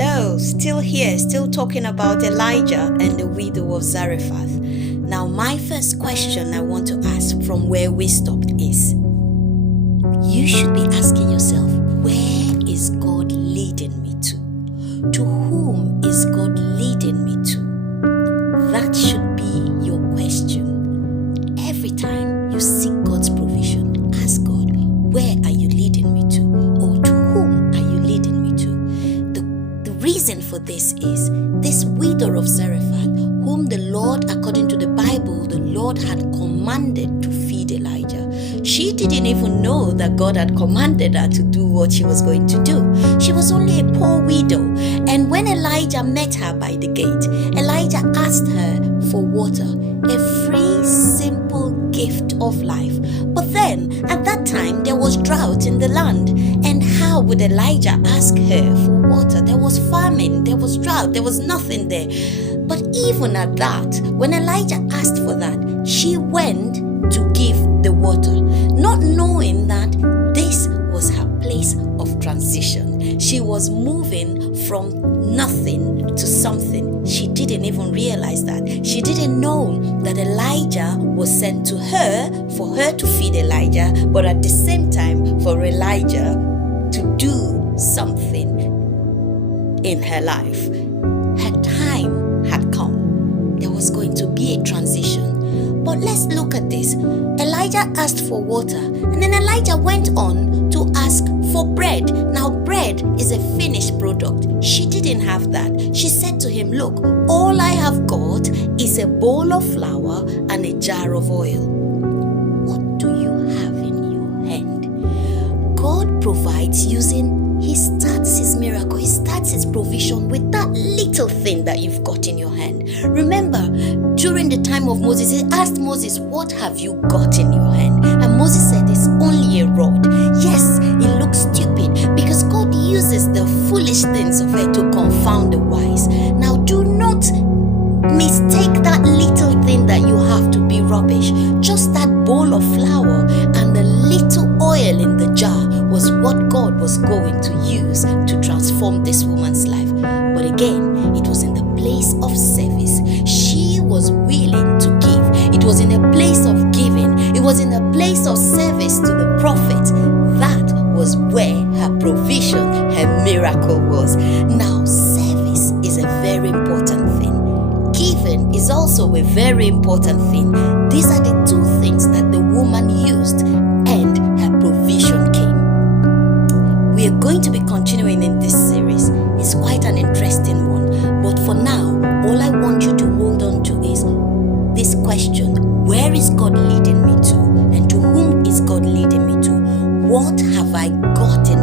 Hello, still here, still talking about Elijah and the widow of Zarephath. Now, my first question I want to ask from where we stopped is, you should be asking yourself, where is God leading me to? To whom is God leading me to? That should be your question. Every time you seek God's provision, ask God, where are you leading me to? Or to whom are you leading me to? The reason for this is, this widow of Zarephath, whom the Lord, according to the Bible, the Lord had commanded to feed Elijah. She didn't even know that God had commanded her to do what she was going to do. She was only a poor widow. And when Elijah met her by the gate, Elijah asked her for water, a free, simple gift of life. But then, at that time, there was drought in the land. And how would Elijah ask her for water? There was famine, there was drought, there was nothing there. But even at that, when Elijah asked for that, she went to give the water, not knowing that this was her place of transition. She was moving from nothing to something. She didn't even realize that. She didn't know that Elijah was sent to her for her to feed Elijah, but at the same time for Elijah to do something in her life. Her time had come. There was going to be a transition. But let's look at this. Elijah asked for water, and then Elijah went on to ask for bread. Now, bread is a finished product. She didn't have that. She said to him, look, all I have got is a bowl of flour and a jar of oil. What do you have in your hand? God provides he starts his miracle, he starts his provision with that little thing that you've got in your hand. Remember, during the time of Moses, he asked Moses, what have you got in your hand? And Moses said, it's only a rod. Yes, it looks stupid because God uses the foolish things of it to confound the wise. Now, do not mistake that little thing that you have to be rubbish. Just that bowl of flour and the little oil in the jar was what God was going to use to transform this woman's life. But again, it was in the place of service. She was willing to give. It was in a place of giving. It was in a place of service to the prophet. That was where her provision, her miracle was. Now, service is a very important thing. Giving is also a very important thing. These are the two things that the woman used, and her provision came. We are going to be continuing in this series. It's quite an interesting one. But for now, all I want you to hold on to is this question: where is God leading me to? And to whom is God leading me to? What have I got in